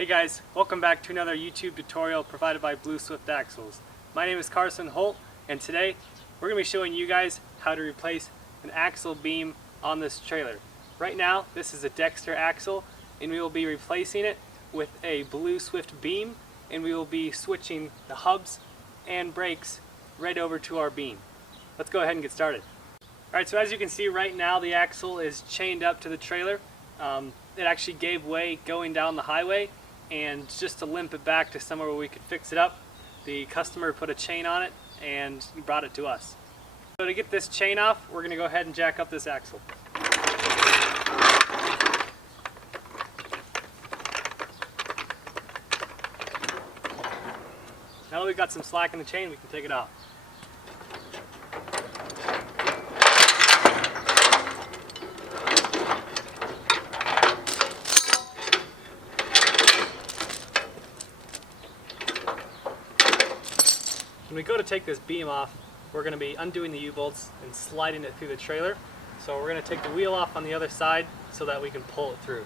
Hey guys, welcome back to another YouTube tutorial provided by Blue Swift Axles. My name is Carson Holt, and today we're going to be showing you guys how to replace an axle beam on this trailer. Right now this is a Dexter axle, and we will be replacing it with a Blue Swift beam, and we will be switching the hubs and brakes right over to our beam. Let's go ahead and get started. Alright, so as you can see right now the axle is chained up to the trailer. It actually gave way going down the highway, and just to limp it back to somewhere where we could fix it up, the customer put a chain on it and he brought it to us. So to get this chain off, we're going to go ahead and jack up this axle. Now that we've got some slack in the chain, we can take it off. When we go to take this beam off, we're going to be undoing the U-bolts and sliding it through the trailer. So we're going to take the wheel off on the other side so that we can pull it through.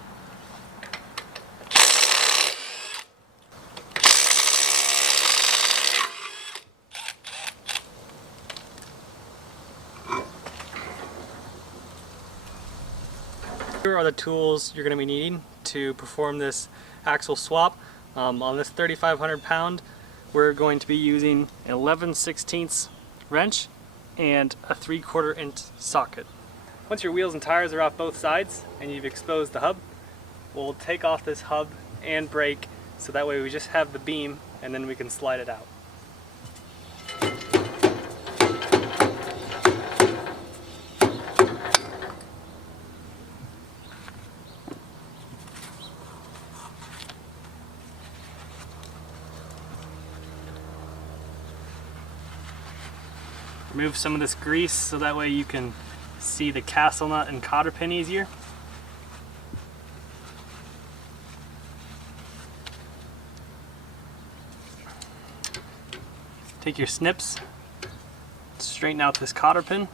Here are the tools you're going to be needing to perform this axle swap. On this 3,500 pound, we're going to be using an 11/16 wrench and a 3/4 inch socket. Once your wheels and tires are off both sides and you've exposed the hub, we'll take off this hub and brake so that way we just have the beam and then we can slide it out. Remove some of this grease so that way you can see the castle nut and cotter pin easier. Take your snips, straighten out this cotter pin.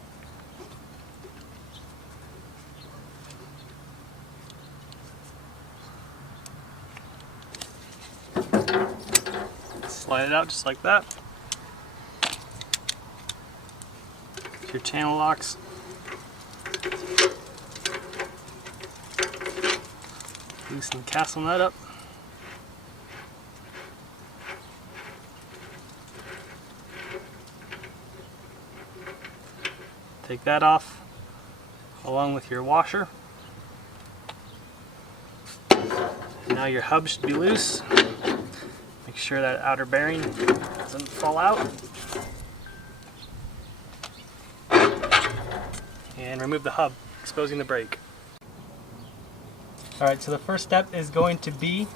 Slide it out just like that. Your channel locks. Loosen the castle nut up. Take that off along with your washer. Now your hub should be loose. Make sure that outer bearing doesn't fall out. And remove the hub, exposing the brake. Alright, so the first step is going to be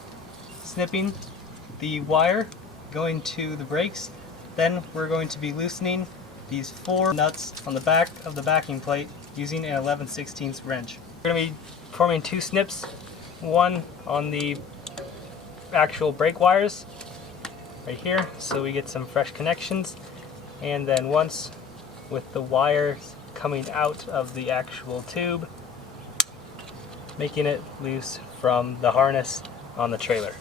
snipping the wire going to the brakes. Then we're going to be loosening these 4 nuts on the back of the backing plate using an 11/16 wrench. We're going to be forming 2 snips, one on the actual brake wires right here so we get some fresh connections, and then once with the wires coming out of the actual tube, making it loose from the harness on the trailer.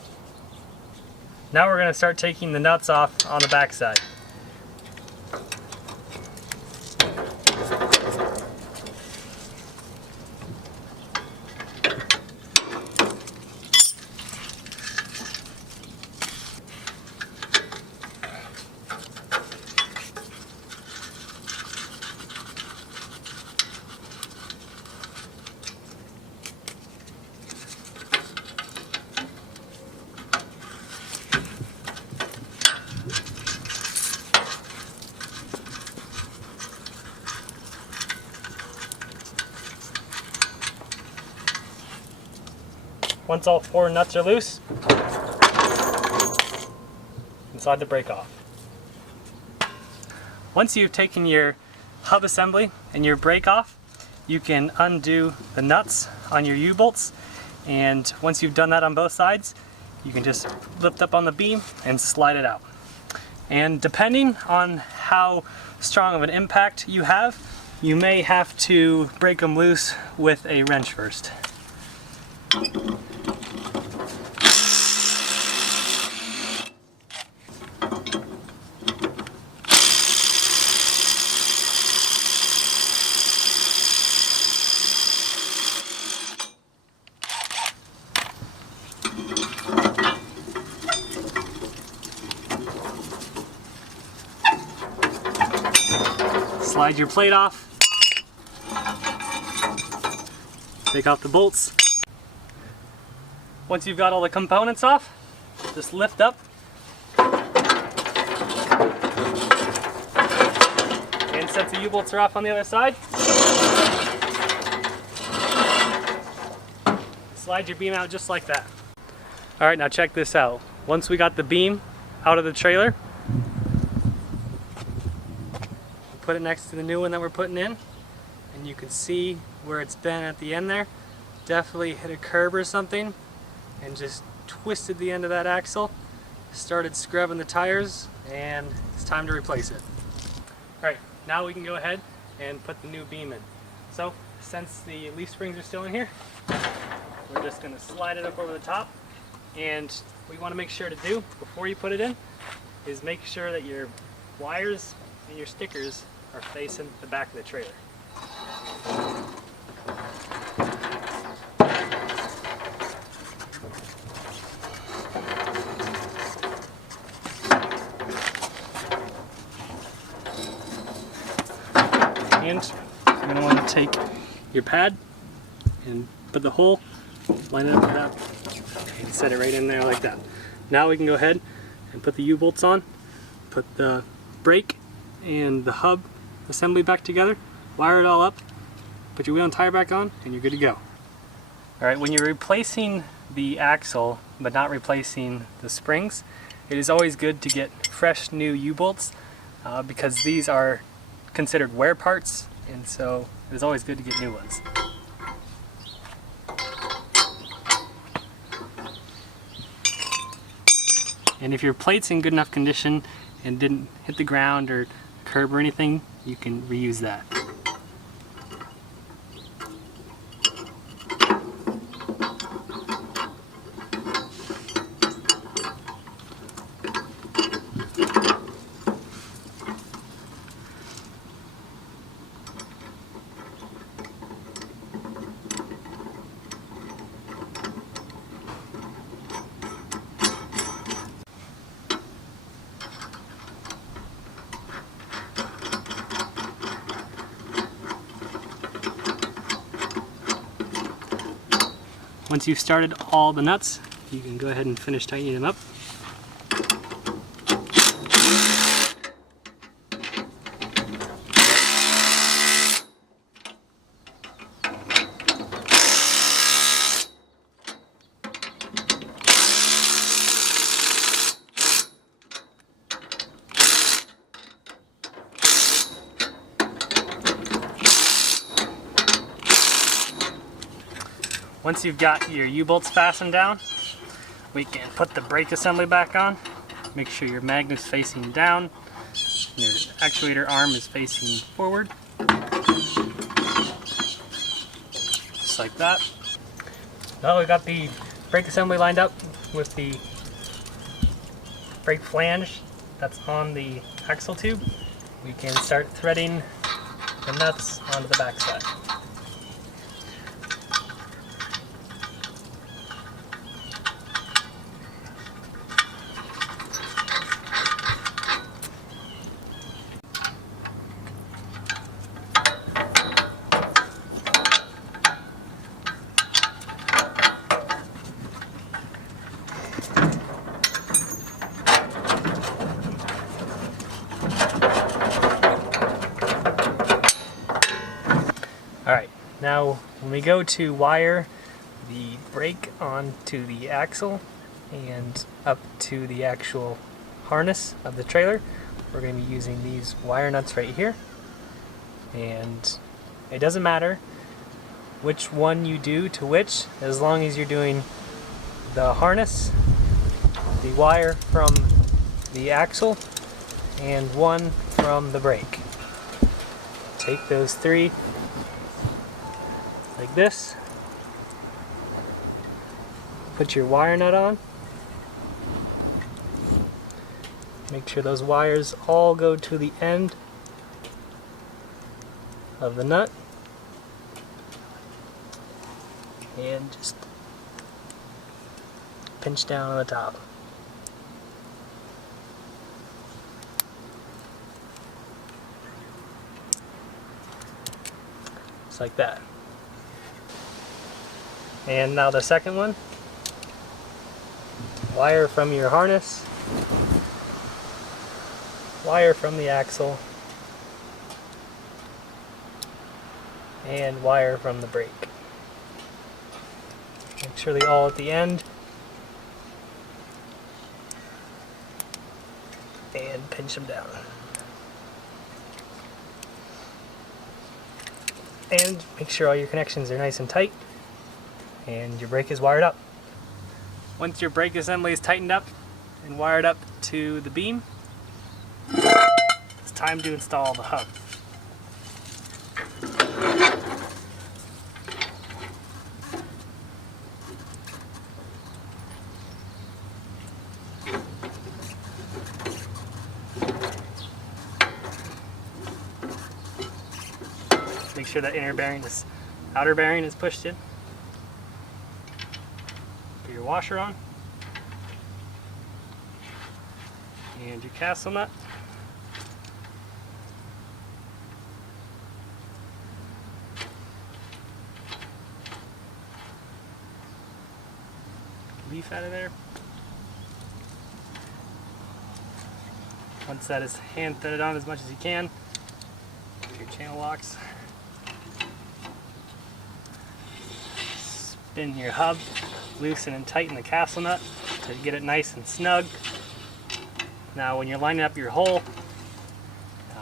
Now we're going to start taking the nuts off on the back side. Once all 4 nuts are loose, slide the brake off. Once you've taken your hub assembly and your brake off, you can undo the nuts on your U-bolts, and once you've done that on both sides, you can just lift up on the beam and slide it out. And depending on how strong of an impact you have, you may have to break them loose with a wrench first. Slide your plate off. Take off the bolts. Once you've got all the components off, just lift up. And since the U-bolts are off on the other side, slide your beam out just like that. Alright, now check this out. Once we got the beam out of the trailer, put it next to the new one that we're putting in, and you can see where it's been at the end there. Definitely hit a curb or something and just twisted the end of that axle, started scrubbing the tires, and it's time to replace it. Alright, now we can go ahead and put the new beam in. So since the leaf springs are still in here, we're just going to slide it up over the top, and what you want to make sure to do before you put it in is make sure that your wires and your stickers are facing the back of the trailer. And you're going to want to take your pad and put the hole, line it up like that, and set it right in there like that. Now we can go ahead and put the U-bolts on, put the brake and the hub assembly back together, wire it all up, put your wheel and tire back on, and you're good to go. Alright, when you're replacing the axle but not replacing the springs, it is always good to get fresh new U-bolts because these are considered wear parts, and so it is always good to get new ones. And if your plate's in good enough condition and didn't hit the ground or curb or anything, you can reuse that. Once you've started all the nuts, you can go ahead and finish tightening them up. Once you've got your U-bolts fastened down, we can put the brake assembly back on. Make sure your magnet's facing down, your actuator arm is facing forward. Just like that. Now we've got the brake assembly lined up with the brake flange that's on the axle tube. We can start threading the nuts onto the backside. Alright, now when we go to wire the brake onto the axle and up to the actual harness of the trailer, we're going to be using these wire nuts right here. And it doesn't matter which one you do to which, as long as you're doing the harness, the wire from the axle, and one from the brake. Take those three like this, put your wire nut on, make sure those wires all go to the end of the nut, and just pinch down on the top. just like that. And now the second one, wire from your harness, wire from the axle, and wire from the brake. Make sure they all at the end, and pinch them down. And make sure all your connections are nice and tight and your brake is wired up. Once your brake assembly is tightened up and wired up to the beam, it's time to install the hub. Make sure that outer bearing is pushed in. Put your washer on. And your castle nut. Leaf out of there. Once that is hand threaded on as much as you can, your channel locks. Spin your hub, loosen and tighten the castle nut to get it nice and snug. Now when you're lining up your hole,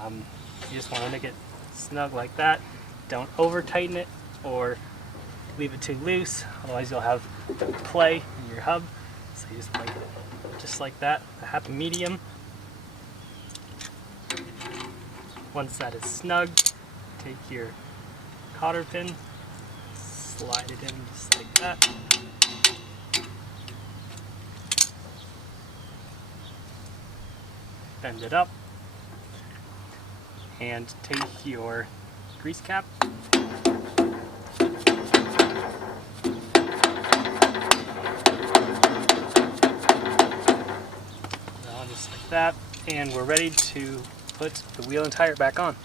you just want to make it snug like that. Don't over tighten it or leave it too loose, otherwise you'll have play in your hub. So you just make it just like that, a happy medium. Once that is snug, take your cotter pin, slide it in just like that. Bend it up and take your grease cap. Just like that, and we're ready to put the wheel and tire back on.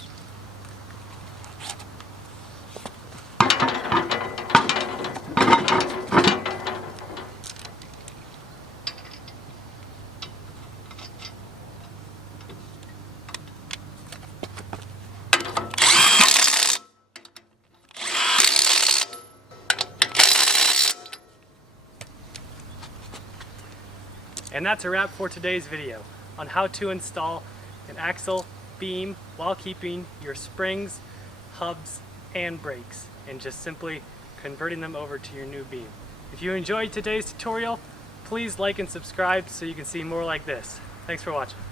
And that's a wrap for today's video on how to install an axle beam while keeping your springs, hubs, and brakes, and just simply converting them over to your new beam. If you enjoyed today's tutorial, please like and subscribe so you can see more like this. Thanks for watching.